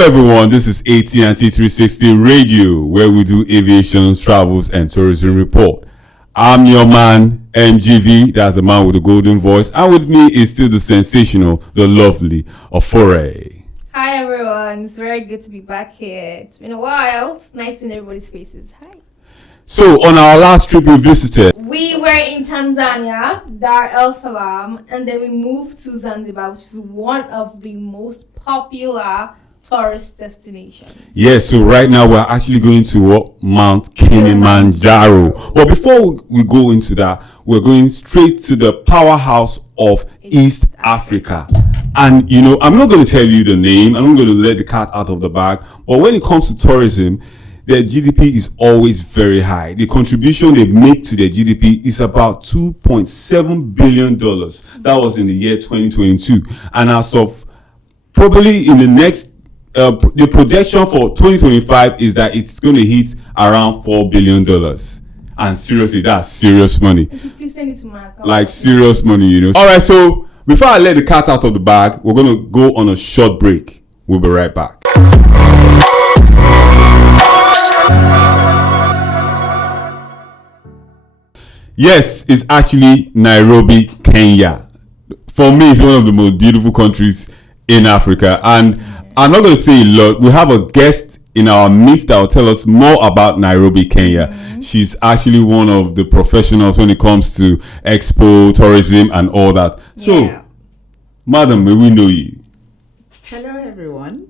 Hello everyone, this is AT&T 360 Radio, where we do aviation, travels, and tourism report. I'm your man, MGV, that's the man with the golden voice, and with me is still the sensational, the lovely Ofore. Hi everyone, it's very good to be back here. It's been a while. It's nice seeing everybody's faces. Hi. So, on our last trip we visited, We were in Tanzania, Dar el Salaam, and then we moved to Zanzibar, which is one of the most popular tourist destinations. yes, so right now we're actually going to Mount Kilimanjaro. But before we go into that, we're going straight to the powerhouse of East Africa. And I'm not going to tell you the name, I'm not going to let the cat out of the bag, but when it comes to tourism, their GDP is always very high. The contribution they make to their GDP is about $2.7 billion. That was in the year 2022. And as of probably in the next, the projection for 2025 is that it's going to hit around $4 billion. And seriously, that's serious money. Please send it to my account. Like serious money. All right, so before I let the cat out of the bag, we're going to go on a short break. We'll be right back. Yes, it's actually Nairobi, Kenya. For me, it's one of the most beautiful countries in Africa. And I'm not going to say a lot. We have a guest in our midst that will tell us more about Nairobi, Kenya. She's actually one of the professionals when it comes to expo, tourism, and all that. So, madam, may we know you? Hello, everyone.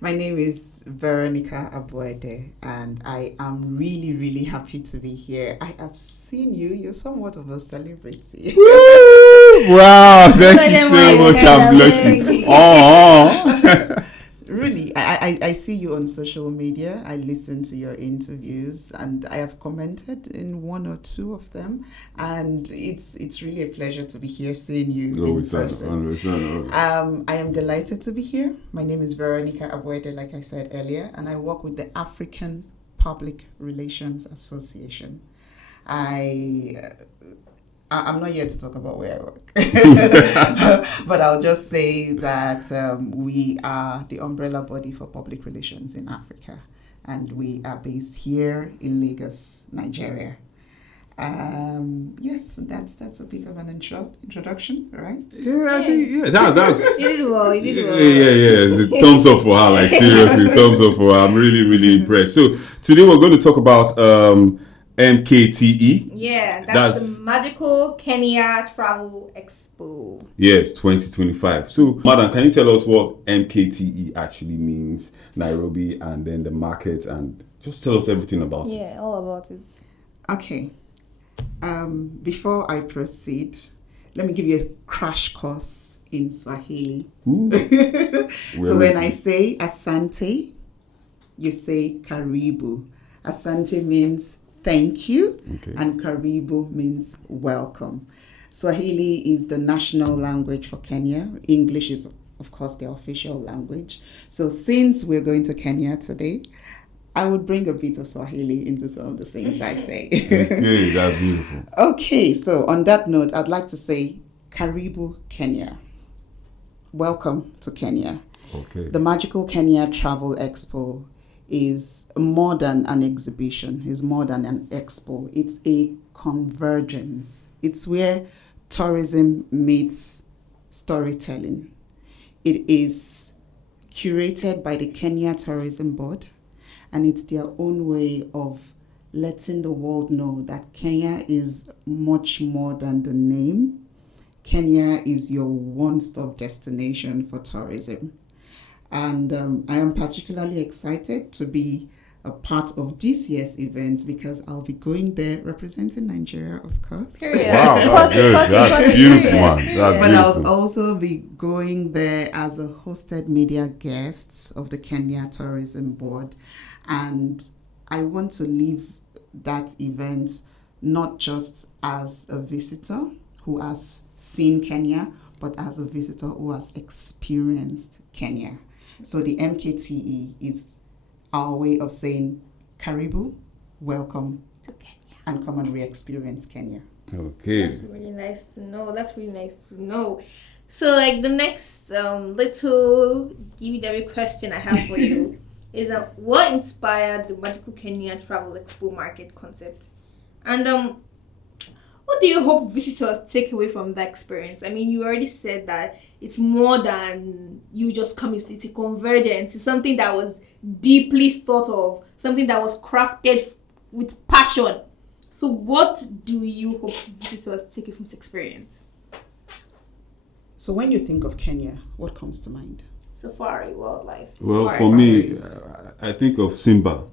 My name is Veronica Abuede, and I am really, really happy to be here. I have seen you. You're somewhat of a celebrity. Wow, thank you so much. I'm blushing. Oh. Really, I see you on social media. I listen to your interviews, and I have commented in one or two of them. And it's really a pleasure to be here, seeing you in person. I am delighted to be here. My name is Veronica Abuede, like I said earlier, and I work with the African Public Relations Association. I'm not here to talk about where I work, but I'll just say that we are the umbrella body for public relations in Africa, and we are based here in Lagos, Nigeria. Yes, that's a bit of an introduction, right? Yeah, I think that's. You did well. Yeah. Thumbs up for her, like seriously, thumbs up for her. I'm really, really impressed. So today we're going to talk about MKTE. Yeah, that's the Magical Kenya Travel Expo. Yes, 2025. So, madam, can you tell us what MKTE actually means, Nairobi, and then the market, and just tell us everything about it? Yeah, all about it. Okay. Before I proceed, let me give you a crash course in Swahili. So when I say asante, you say karibu. Asante means thank you, and Karibu means welcome. Swahili is the national language for Kenya. English is, of course, the official language. So since we're going to Kenya today, I would bring a bit of Swahili into some of the things I say. Okay, that's beautiful. Okay, so on that note, I'd like to say Karibu, Kenya. Welcome to Kenya. Okay. The Magical Kenya Travel Expo is more than an exhibition, is more than an expo. It's a convergence. It's where tourism meets storytelling. It is curated by the Kenya Tourism Board, and it's their own way of letting the world know that Kenya is much more than the name. Kenya is your one-stop destination for tourism. And I am particularly excited to be a part of this year's event because I'll be going there representing Nigeria, of course. Wow, that's good. That's beautiful, man. But I'll also be going there as a hosted media guest of the Kenya Tourism Board. And I want to leave that event not just as a visitor who has seen Kenya, but as a visitor who has experienced Kenya. So the MKTE is our way of saying Karibu, welcome To Kenya. and come and re-experience Kenya. Okay. That's really nice to know. So, like, the next little give question I have for you is what inspired the Magical Kenya Travel Expo market concept? And what do you hope visitors take away from that experience? I mean, you already said that it's more than you just coming. It's a convergence. It's something that was deeply thought of, something that was crafted with passion. So, what do you hope visitors take away from this experience? So when you think of Kenya, what comes to mind? Safari, wildlife. Well, Safari. for me, I think of Simba.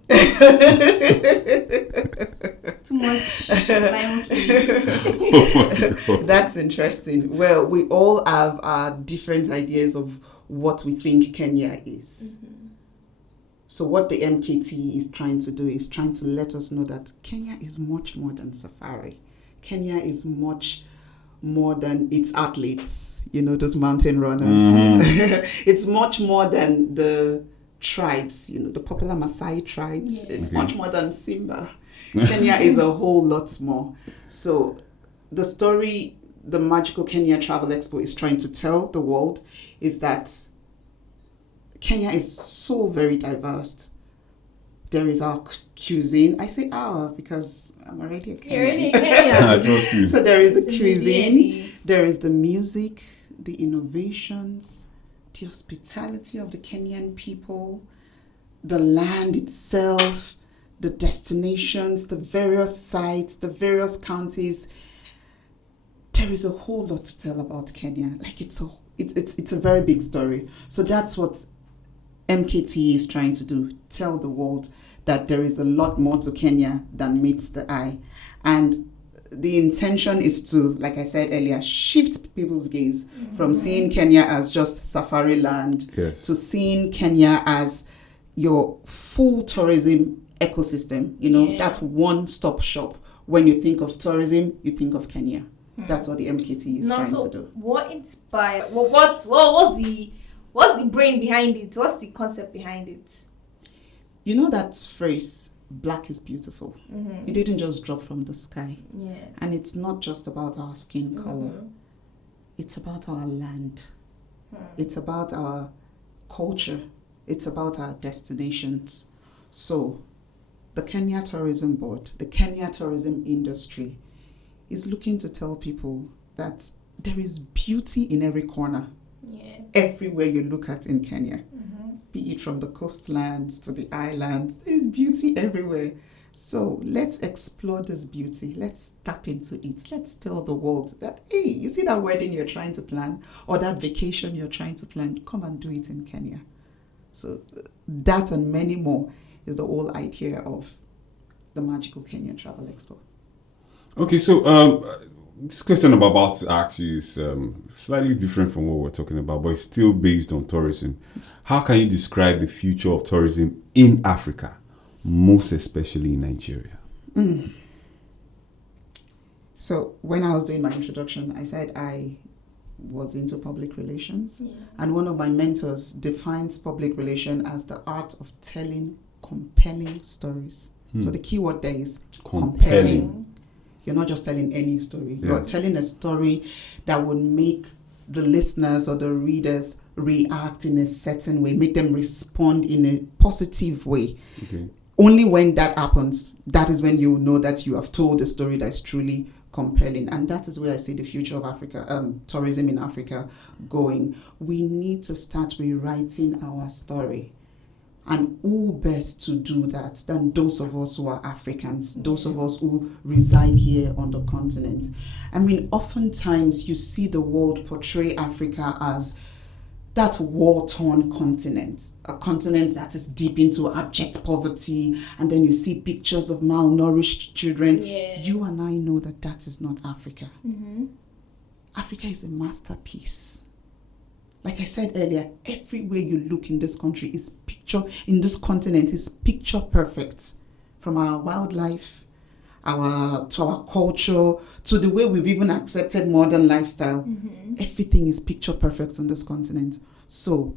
Too much Lion King. Oh That's interesting. Well, we all have our different ideas of what we think Kenya is. Mm-hmm. So what the MKT is trying to do is trying to let us know that Kenya is much more than safari. Kenya is much more than its athletes, those mountain runners. Mm-hmm. It's much more than the tribes, the popular Maasai tribes. Yeah. It's Okay. much more than Simba. Kenya is a whole lot more. So the story the Magical Kenya Travel Expo is trying to tell the world is that Kenya is so very diverse. There is our cuisine. I say our because I'm already a Kenyan. You're already in I Kenya. trust you. So there is It's the in cuisine, DNA. there is the music, the innovations, the hospitality of the Kenyan people, the land itself, the destinations, the various sites, the various counties. There is a whole lot to tell about Kenya. Like it's a very big story. So that's what MKT is trying to do, tell the world that there is a lot more to Kenya than meets the eye. And the intention is to, like I said earlier, shift people's gaze from seeing Kenya as just safari land Yes. to seeing Kenya as your full tourism ecosystem, Yeah. that one-stop shop. When you think of tourism, you think of Kenya. That's what the MKT is trying to do. What inspired? What's the brain behind it? What's the concept behind it? You know that phrase, black is beautiful. Mm-hmm. It didn't just drop from the sky. Yeah. And it's not just about our skin color. Mhm. It's about our land. Hmm. It's about our culture. It's about our destinations. So, the Kenya Tourism Board, the Kenya tourism industry, is looking to tell people that there is beauty in every corner, Yeah. everywhere you look at in Kenya. Mm-hmm. Be it from the coastlands to the islands, there is beauty everywhere. So let's explore this beauty. Let's tap into it. Let's tell the world that, hey, you see that wedding you're trying to plan or that vacation you're trying to plan, come and do it in Kenya. So that and many more is the whole idea of the Magical Kenya Travel Expo. Okay, so this question I'm about to ask you is slightly different from what we're talking about, but it's still based on tourism. How can you describe the future of tourism in Africa, most especially in Nigeria? So when I was doing my introduction, I said I was into public relations. Yeah. And one of my mentors defines public relation as the art of telling compelling stories. So the key word there is compelling. You're not just telling any story. You're Yes. telling a story that would make the listeners or the readers react in a certain way, make them respond in a positive way. Okay. Only when that happens, that is when you know that you have told a story that is truly compelling. And that is where I see the future of Africa, tourism in Africa going. We need to start rewriting our story. And who best to do that than those of us who are Africans, those of us who reside here on the continent? I mean, oftentimes you see the world portray Africa as that war-torn continent, a continent that is deep into abject poverty, and then you see pictures of malnourished children. Yeah. You and I know that that is not Africa. Mm-hmm. Africa is a masterpiece. Like I said earlier, everywhere you look in this country in this continent is picture perfect. From our wildlife, to our culture, to the way we've even accepted modern lifestyle. Mm-hmm. Everything is picture perfect on this continent. So,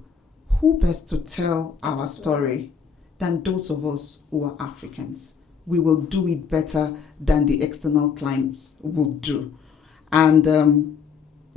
who best to tell our story than those of us who are Africans? We will do it better than the external clients will do. And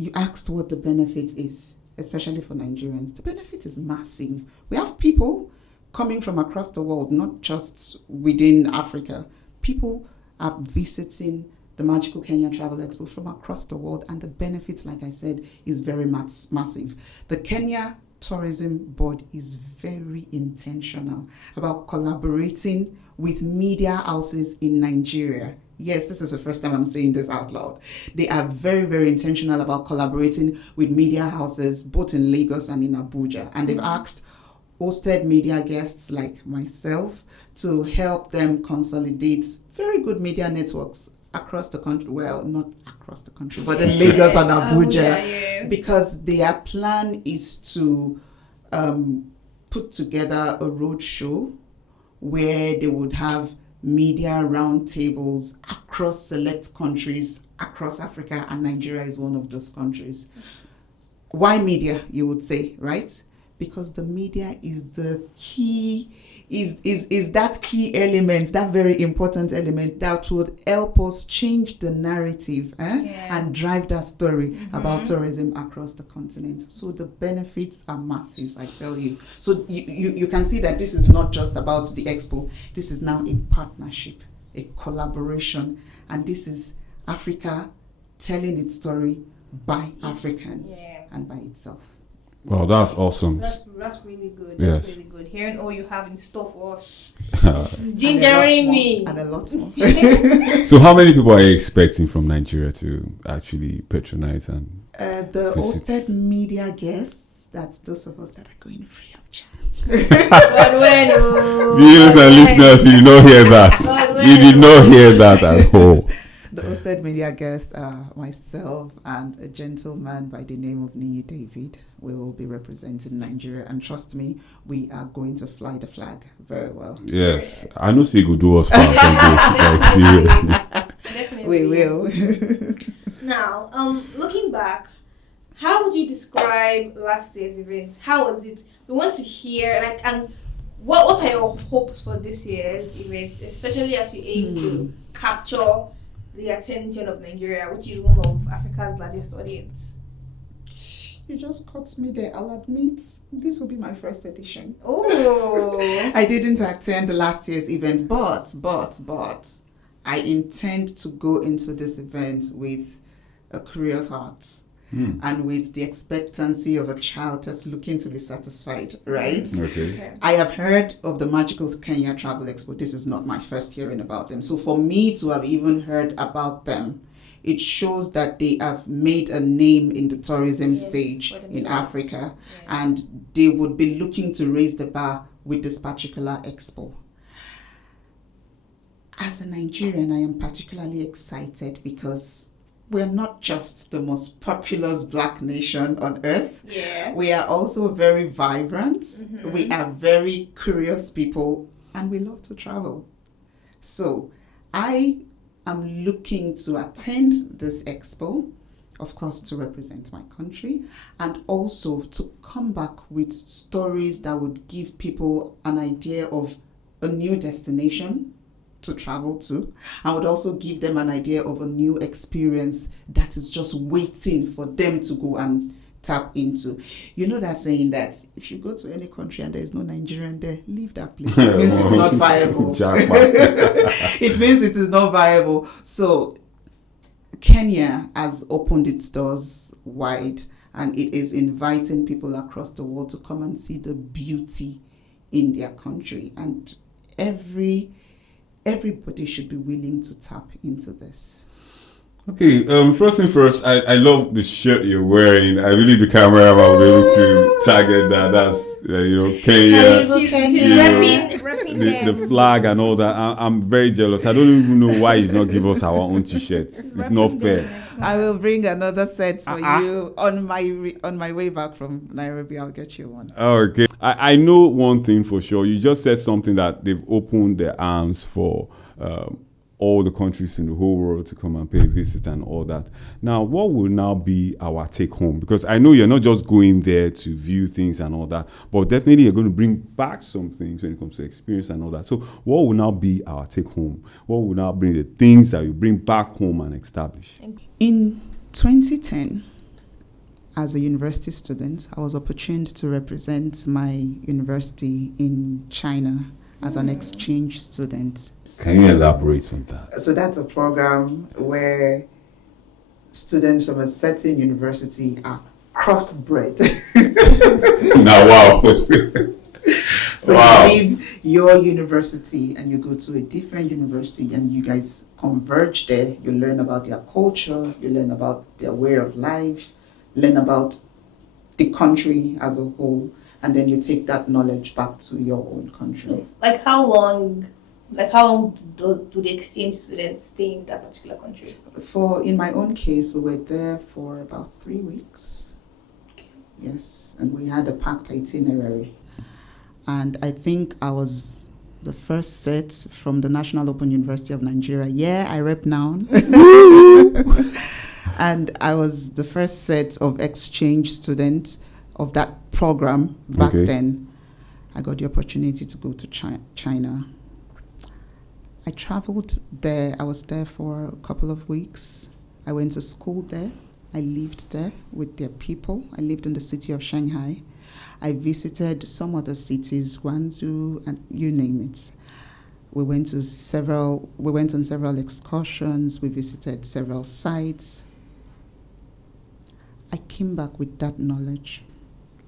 you asked what the benefit is, especially for Nigerians. The benefit is massive. We have people coming from across the world, not just within Africa. People are visiting the Magical Kenya Travel Expo from across the world, and the benefits, like I said, is very massive. The Kenya Tourism Board is very intentional about collaborating with media houses in Nigeria. Yes, this is the first time I'm saying this out loud. They are very, very intentional about collaborating with media houses, both in Lagos and in Abuja. And they've asked hosted media guests like myself to help them consolidate very good media networks across the country. Well, not across the country, but in Lagos and Abuja, because their plan is to put together a road show where they would have media roundtables across select countries across Africa, and Nigeria is one of those countries. Why media, you would say, right? Because the media is the key, is that key element, that very important element that would help us change the narrative and drive that story about tourism across the continent. So the benefits are massive, I tell you. So you can see that this is not just about the expo. This is now a partnership, a collaboration, and this is Africa telling its story by Africans and by itself. Well, that's awesome. That's really good. Yes. That's really good. Hearing all you have in store for us. Gingering me. And a lot more. So how many people are you expecting from Nigeria to actually patronize and the visit? hosted media guests, that's those of us that are going free of charge. Viewers and listeners, you did not hear that. You did not hear that at all. The hosted media guests are myself and a gentleman by the name of Niyi David. We will be representing Nigeria, and trust me, we are going to fly the flag very well. Yes, I know you could do us part on this, like seriously. Definitely. We will. Now, looking back, how would you describe last year's event? How was it? We want to hear, and what are your hopes for this year's event, especially as you aim to capture the attention of Nigeria, which is one of Africa's largest audience? You just caught me there. I'll admit, this will be my first edition. Oh. I didn't attend last year's event, but I intend to go into this event with a curious heart and with the expectancy of a child that's looking to be satisfied, right? Okay. I have heard of the Magical Kenya Travel Expo. This is not my first hearing about them. So for me to have even heard about them, it shows that they have made a name in the tourism stage in Africa, and they would be looking to raise the bar with this particular expo. As a Nigerian, I am particularly excited because we're not just the most populous black nation on earth. Yeah. We are also very vibrant. We are very curious people, and we love to travel. So I am looking to attend this expo, of course, to represent my country, and also to come back with stories that would give people an idea of a new destination to travel to. I would also give them an idea of a new experience that is just waiting for them to go and tap into. You know that saying that if you go to any country and there is no Nigerian there, leave that place. It means it's not viable. It means it is not viable. So Kenya has opened its doors wide, and it is inviting people across the world to come and see the beauty in their country. And everybody should be willing to tap into this. Okay, first thing first, I love the shirt you're wearing. I believe the camera will be able to target that. That's, Kenya. She's repping The flag and all that. I'm very jealous. I don't even know why you not give us our own t-shirts. It's not fair. I will bring another set for you on my way back from Nairobi. I'll get you one. Okay. I know one thing for sure. You just said something that they've opened their arms for all the countries in the whole world to come and pay a visit and all that. Now, what will now be our take home? Because I know you're not just going there to view things and all that, but definitely you're going to bring back some things when it comes to experience and all that. So what will now be our take home? What will now bring the things that you bring back home and establish? In 2010, as a university student, I was opportuned to represent my university in China as an exchange student. Can you elaborate on that? So that's a program where students from a certain university are crossbred. Now, wow. So Wow. you leave your university and you go to a different university and you guys converge there. You learn about their culture, you learn about their way of life, learn about the country as a whole, and then you take that knowledge back to your own country. So, like how long do the exchange students stay in that particular country? In my own case, we were there for about 3 weeks. Okay. Yes, and we had a packed itinerary. And I think I was the first set from the National Open University of Nigeria. Yeah, I rep now. And I was the first set of exchange students of that program back then. I got the opportunity to go to China. I traveled there. I was there for a couple of weeks. I went to school there. I lived there with their people. I lived in the city of Shanghai. I visited some other cities, Guangzhou, and you name it. We went on several excursions. We visited several sites. I came back with that knowledge.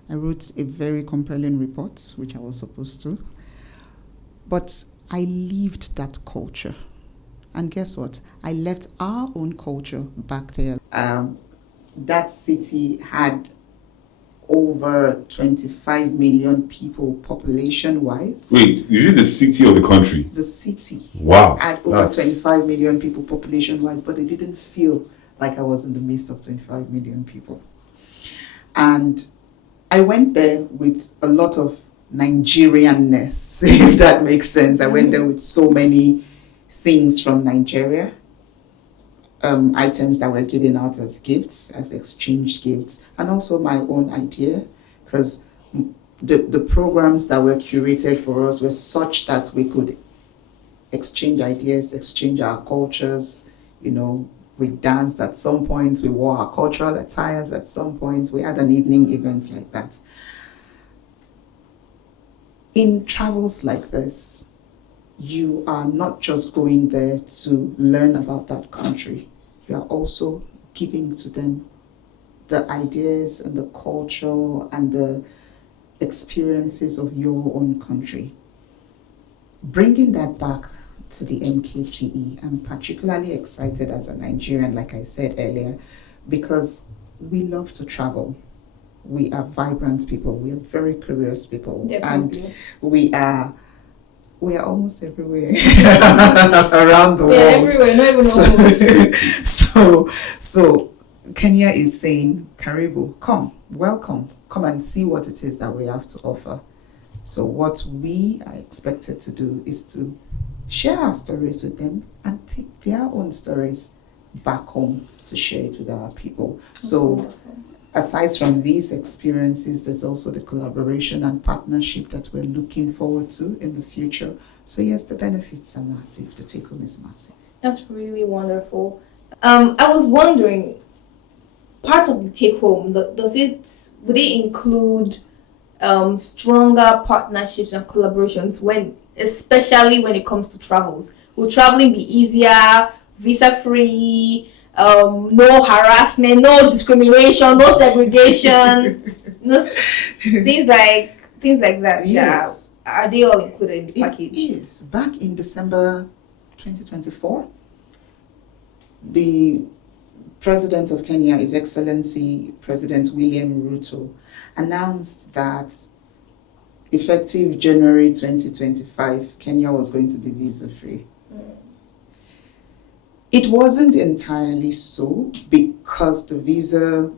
I wrote a very compelling report, which I was supposed to. But I lived that culture. And guess what? I left our own culture back there. That city had over 25 million people population-wise. Wait, is it the city or the country? The city. Wow. Had over 25 million people population-wise, but it didn't feel like I was in the midst of 25 million people. And I went there with a lot of Nigerianness, if that makes sense. I went there with so many things from Nigeria, items that were given out as gifts, as exchange gifts, and also my own idea, because the programs that were curated for us were such that we could exchange ideas, exchange our cultures. You know, we danced at some point, we wore our cultural attires at some point, we had an evening event like that. In travels like this, you are not just going there to learn about that country. You are also giving to them the ideas and the culture and the experiences of your own country. Bringing that back to the MKTE, I'm particularly excited as a Nigerian, like I said earlier, because we love to travel. We are vibrant people. We are very curious people. Definitely. And we are almost everywhere around the world. Everywhere, not even almost. So Kenya is saying, Karibu, come, welcome, come and see what it is that we have to offer. So what we are expected to do is to share our stories with them and take their own stories back home to share it with our people. So aside from these experiences, there's also the collaboration and partnership that we're looking forward to in the future. So yes, the benefits are massive. The take home is massive. That's really wonderful. I was wondering, part of the take home, would it include stronger partnerships and collaborations especially when it comes to travels? Will traveling be easier, visa free? No harassment, no discrimination, no segregation, things like that. Yes. Are they all included in the package? It is. Back in December 2024, the President of Kenya, His Excellency President William Ruto, announced that effective January 2025, Kenya was going to be visa-free. It wasn't entirely so, because the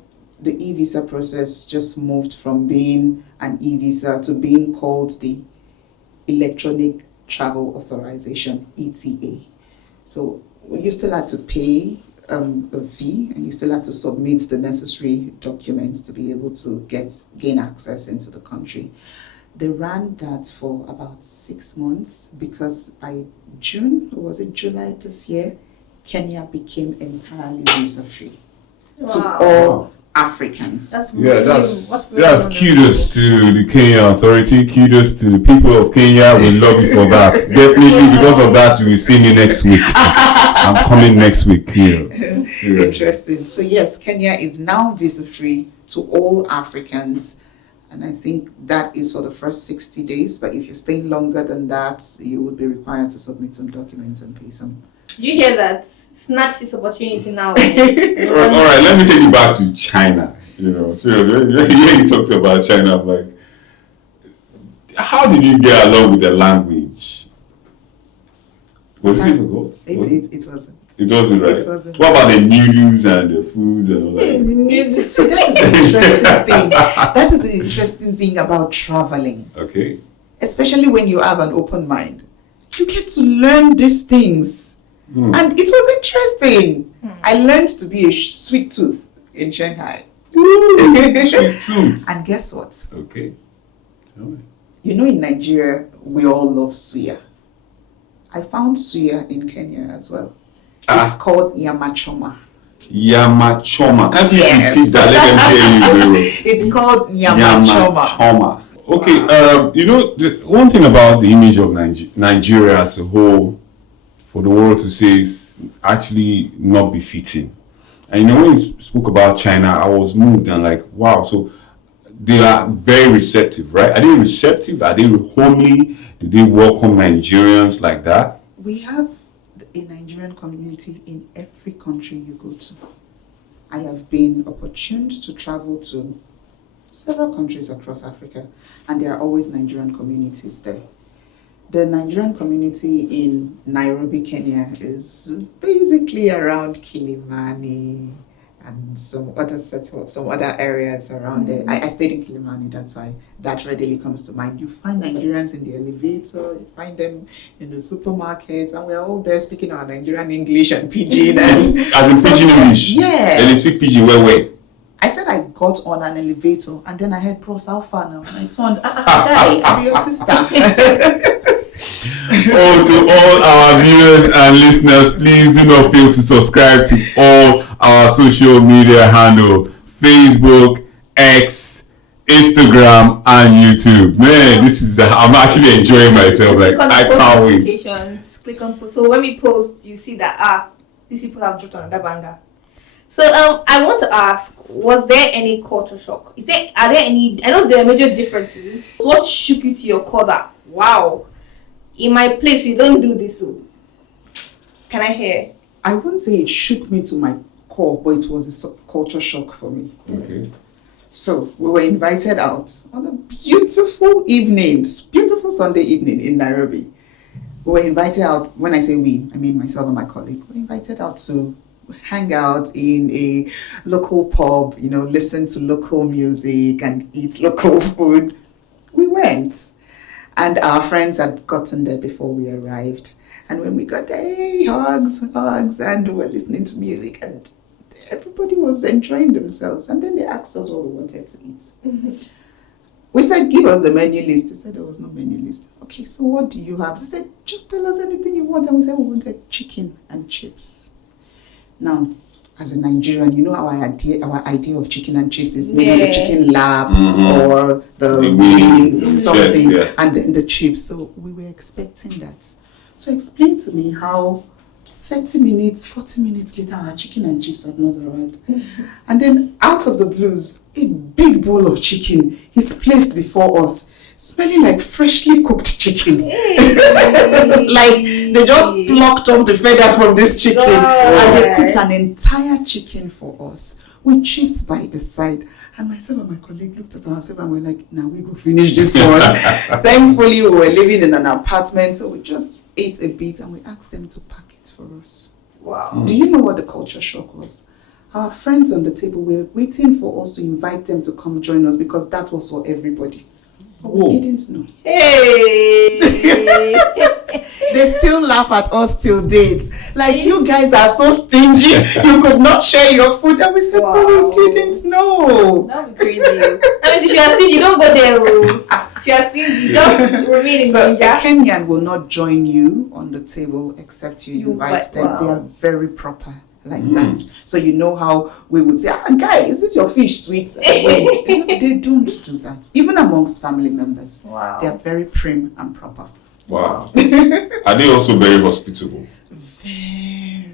e-visa process just moved from being an e-visa to being called the Electronic Travel Authorization, ETA. So you still had to pay a fee, and you still had to submit the necessary documents to be able to gain access into the country. They ran that for about 6 months, because by June, or was it July this year, Kenya became entirely visa-free to all Africans. That's kudos to the Kenya authority. Kudos to the people of Kenya. We love you for that. Definitely, because of that, you will see me next week. I'm coming next week here. Interesting. So yes, Kenya is now visa-free to all Africans. And I think that is for the first 60 days. But if you're staying longer than that, you would be required to submit some documents and pay some. Did you hear that? Snatch this opportunity now. All right, let me take you back to China. Seriously, when you talked about China, I'm like, how did you get along with the language? Was it difficult? It wasn't. It wasn't, right? It wasn't. What about the noodles and the food and all that? See, that is the interesting thing. That is the interesting thing about traveling. Okay. Especially when you have an open mind. You get to learn these things. And it was interesting. I learned to be a sweet tooth in Shanghai. Sweet tooth. And guess what? Okay. You know, in Nigeria, we all love suya. I found suya in Kenya as well. It's called Yamachoma. Yamachoma. Can't you Yes. repeat that? Let them hear you. It's called Yamachoma. Yamachoma. Okay, the one thing about the image of Nigeria as a whole, for the world to say, is actually not befitting. And when you spoke about China, I was moved and like, wow, so they are very receptive, right? Are they receptive? Are they homely? Do they welcome Nigerians like that? We have a Nigerian community in every country you go to. I have been opportuned to travel to several countries across Africa, and there are always Nigerian communities there. The Nigerian community in Nairobi, Kenya is basically around Kilimani and some other areas around there. I stayed in Kilimani, that's why that readily comes to mind. You find Nigerians in the elevator, you find them in the supermarket, and we're all there speaking our Nigerian English and Pidgin. And as in Pidgin English? Yes. And they speak Pidgin where? I said I got on an elevator and then I heard Pros Alpha now. And I turned, hi, I'm your sister. To all our viewers and listeners, please do not fail to subscribe to all our social media handle: Facebook, X, Instagram, and YouTube. Man, I'm actually enjoying myself. Like, I can't wait. Click on post. So when we post, you see that these people have dropped another banger. So I want to ask, was there any culture shock? Are there any? I know there are major differences. What shook you to your core that, wow, in my place you don't do this? Can I hear? I won't say it shook me to my core, but it was a culture shock for me. Okay. So we were invited out on a beautiful evening, beautiful Sunday evening in Nairobi. We were invited out. When I say we, I mean myself and my colleague. We were invited out to hang out in a local pub, listen to local music and eat local food. We went, and our friends had gotten there before we arrived. And when we got there, hey, hugs, and we were listening to music, and everybody was enjoying themselves. And then they asked us what we wanted to eat. Mm-hmm. We said, give us the menu list. They said there was no menu list. Okay, so what do you have? They said, just tell us anything you want. And we said we wanted chicken and chips. Now, as a Nigerian, our idea of chicken and chips is maybe the chicken lap or the wings, something, yes. And then the chips. So we were expecting that. So explain to me how 30 minutes, 40 minutes later, our chicken and chips had not arrived. And then out of the blues, a big bowl of chicken is placed before us, smelling like freshly cooked chicken. Like they just plucked off the feather from this chicken and they cooked an entire chicken for us with chips by the side. And myself and my colleague looked at ourselves and we're like, now we go finish this one. Thankfully, we were living in an apartment, so we just ate a bit and we asked them to pack it for us. Wow. Do you know what the culture shock was? Our friends on the table were waiting for us to invite them to come join us because that was for everybody. But we didn't know. Hey! They still laugh at us till date. Like, you guys are so stingy. You could not share your food. And we said, but we didn't know. That would be crazy. That means if you are stingy, you don't go there. If you are stingy, just remain in So India. a Kenyan will not join you on the table except you invite them. Wow. They are very proper like that. So you know how we would say, guy, is this your fish sweet? Wait, they don't do that. Even amongst family members. Wow. They are very prim and proper. Wow. Are they also very hospitable? Very,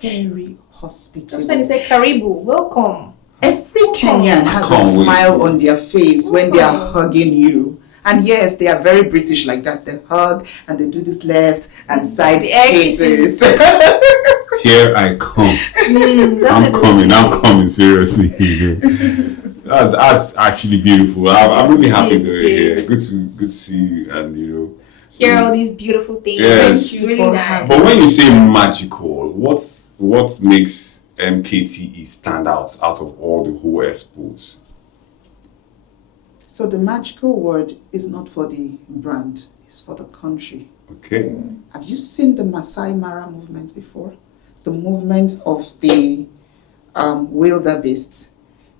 very hospitable. That's when they say Karibu, welcome. Every Kenyan has a smile on their face when they are hugging you. And yes, they are very British like that. They hug and they do this left and side kisses. Here I come. I'm coming, seriously. That's actually beautiful. I'm really happy that you're here. Good to see you and hear all these beautiful things. Yes. Thank you. Really nice. But when you say magical, what makes MKTE stand out of all the whole expos? So the magical word is not for the brand, it's for the country. Okay. Have you seen the Masai Mara movement before? The movement of the wildebeest.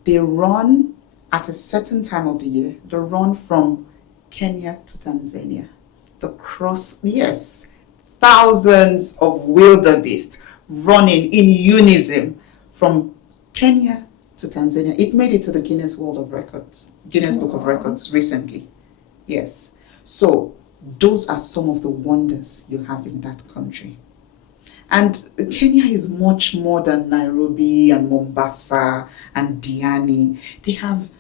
They run at a certain time of the year. They run from Kenya to Tanzania. Thousands of wildebeest running in unison from Kenya to Tanzania. It made it to the Guinness Book of Records recently. Yes. So those are some of the wonders you have in that country. And Kenya is much more than Nairobi and Mombasa and Diani. They have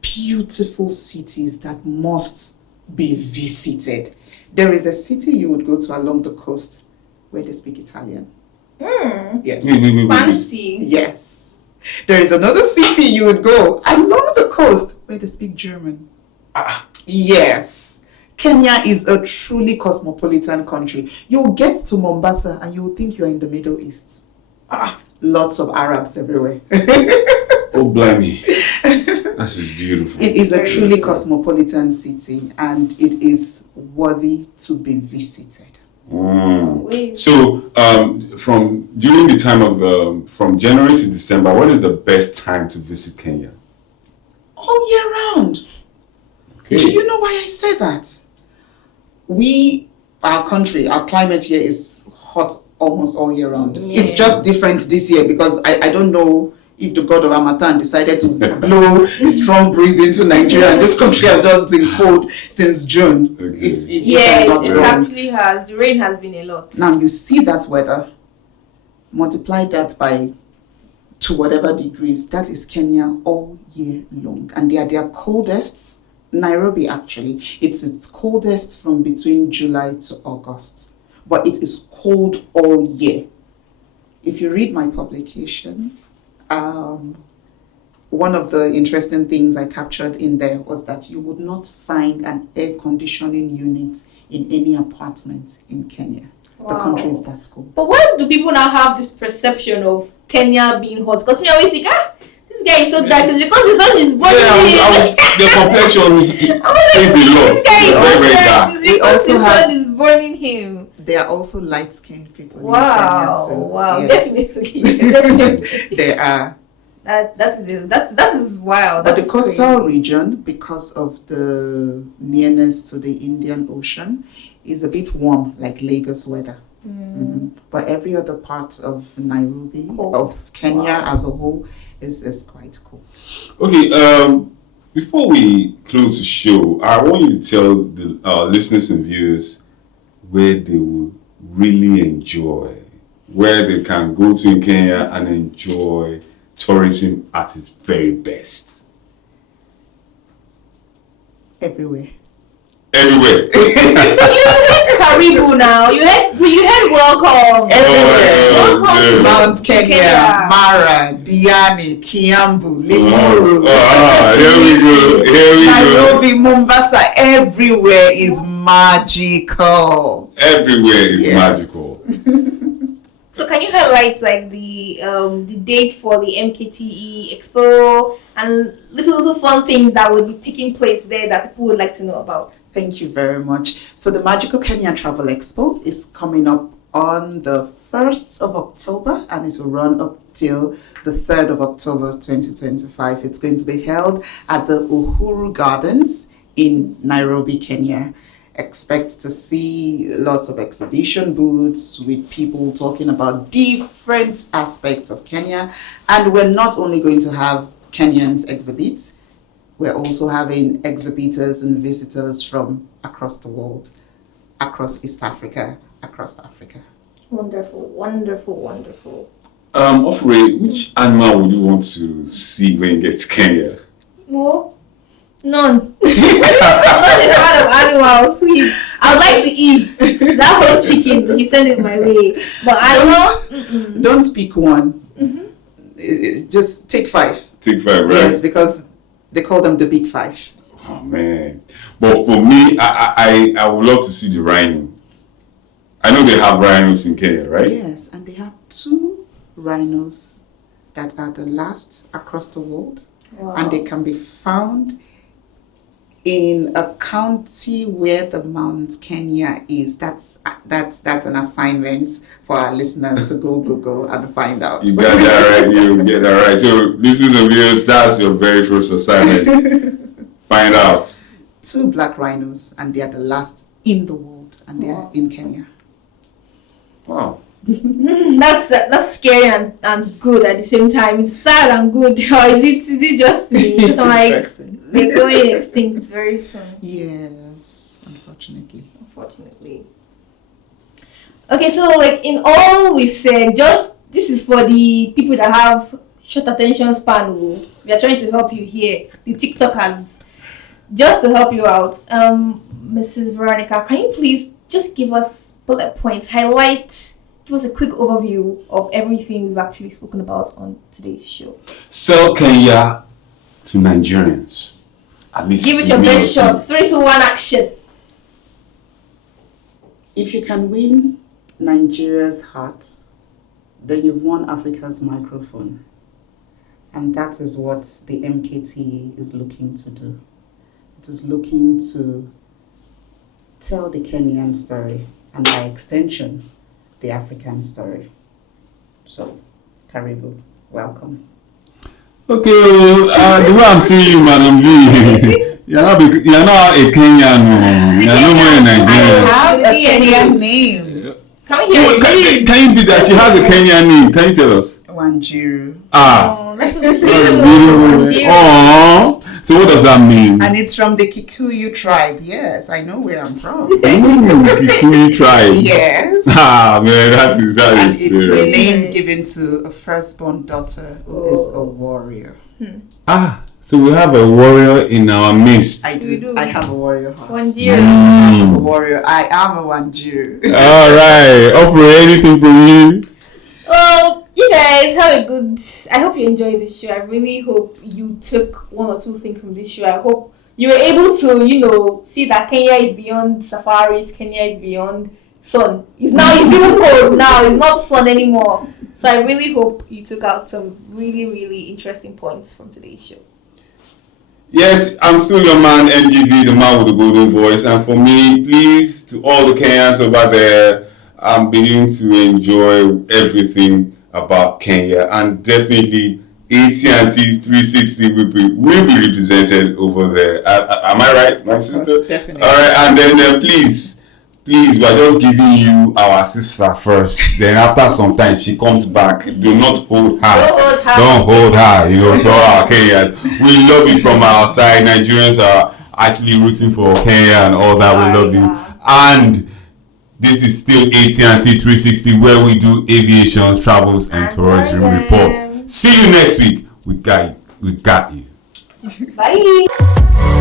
beautiful cities that must be visited. There is a city you would go to along the coast where they speak Italian. Yes. Fancy. Yes. There is another city you would go along the coast where they speak German. Yes. Kenya is a truly cosmopolitan country. You'll get to Mombasa and you'll think you're in the Middle East. Lots of Arabs everywhere. Oh, blimey. This is beautiful. It is a truly cosmopolitan city and it is worthy to be visited. So, from during the time of from January to December, what is the best time to visit Kenya? All year round. Okay. Do you know why I say that? Our country, our climate here is hot almost all year round. Yeah. It's just different this year because I don't know if the god of Harmattan decided to blow a strong breeze into Nigeria and this country has just been cold since June. Okay. It actually has. The rain has been a lot. Now you see that weather, multiply that to whatever degrees, that is Kenya all year long. And they are their coldest. Nairobi actually, it's its coldest from between July to August. But it is cold all year. If you read my publication, one of the interesting things I captured in there was that you would not find an air conditioning unit in any apartment in Kenya. Wow. The country is that cold. But why do people now have this perception of Kenya being hot? Because me always think, this guy is so dark. It's because the sun is burning him. The complexion says a lot. This guy is very dark. It's because the sun is burning him. They are also light-skinned people. Wow! In Kenya, so wow! Yes. Definitely. There are. That is wild. But the coastal region, because of the nearness to the Indian Ocean, is a bit warm, like Lagos weather. But every other part of Nairobi, of Kenya as a whole, is quite cold. Okay. Before we close the show, I want you to tell the listeners and viewers where they will really enjoy, where they can go to in Kenya and enjoy tourism at its very best. Everywhere. Karibu now. You had welcome. Everywhere. Welcome to Mount Kenya, Mara, Diani, Kiambu, Limuru. Here we Nairobi, Mombasa. Everywhere is magical. Everywhere is magical. So can you highlight like the date for the MKTE Expo and little fun things that will be taking place there that people would like to know about? Thank you very much. So the Magical Kenya Travel Expo is coming up on the 1st of October and it will run up till the 3rd of October 2025. It's going to be held at the Uhuru Gardens in Nairobi, Kenya. Expect to see lots of exhibition booths with people talking about different aspects of Kenya. And we're not only going to have Kenyans exhibit, we're also having exhibitors and visitors from across the world, across East Africa, across Africa. Wonderful, wonderful, wonderful. Ofre, which animal would you want to see when you get to Kenya? No, none. Not the kind of animals, please. I'd like to eat that whole chicken if you send it my way. But animal, Don't pick one. Just take 5. Take 5, right? Yes, because they call them the big 5. Oh man! But for me, I would love to see the rhino. I know they have rhinos in Kenya, right? Yes, and they have 2 rhinos that are the last across the world, wow. and they can be found in a county where the Mount Kenya is. That's an assignment for our listeners to go Google and find out. You got that right. You get that right. So this is a video. That's your very first assignment. Find out. 2 black rhinos, and they are the last in the world, and they are in Kenya. Wow. That's scary and good at the same time. It's sad and good. Or is it just me? It's like interesting. they're going extinct very soon. Yes, unfortunately. Okay, so like in all we've said, just this is for the people that have short attention span. We are trying to help you here, the TikTokers, just to help you out. Mrs. Veronica, can you please just give us bullet points, give us a quick overview of everything we've actually spoken about on today's show. Sell Kenya to Nigerians. At least Give it your best shot. 3, 2, 1, action. If you can win Nigeria's heart, then you've won Africa's microphone. And that is what the MKT is looking to do. It is looking to tell the Kenyan story, and by extension, the African story. So, Karibu, welcome. Okay, the way I'm seeing you, Madam V, you're not a Kenyan, you're no more a Nigerian. I have a Kenyan name. Can you be that? She has a Kenyan name. Can you tell us? Wanjiru. Oh, that's so beautiful. Oh, so what does that mean? And it's from the Kikuyu tribe. Yes, I know where I'm from. Kikuyu tribe. Yes. Ah, man, that is and it's serious. the name given to a firstborn daughter who is a warrior. Ah, so we have a warrior in our midst. I do. I have a warrior heart. Wanjiru. I am a warrior. I am a Wanjiru. All right. Offer anything from you? Well, you guys have a good. I hope you enjoyed this show. I really hope you took 1 or 2 things from this show. I hope you were able to, see that Kenya is beyond safaris. Kenya is beyond sun. It's even cold now. It's not sun anymore. So I really hope you took out some really, really interesting points from today's show. Yes, I'm still your man, MGV, the man with the golden voice. And for me, please, to all the Kenyans over there, I'm beginning to enjoy everything about Kenya. And definitely, AT&T 360 will be represented over there. Am I right, my sister? Yes, definitely. All right, and then please, we're just giving you our sister first. Then after some time, she comes back. Do not hold her. Don't hold her. So our Kenyans, we love you from our side. Nigerians are actually rooting for Kenya and all that. We love you. And this is still AT&T 360, where we do aviation, travels, and tourism report. See you next week. We got you. Bye.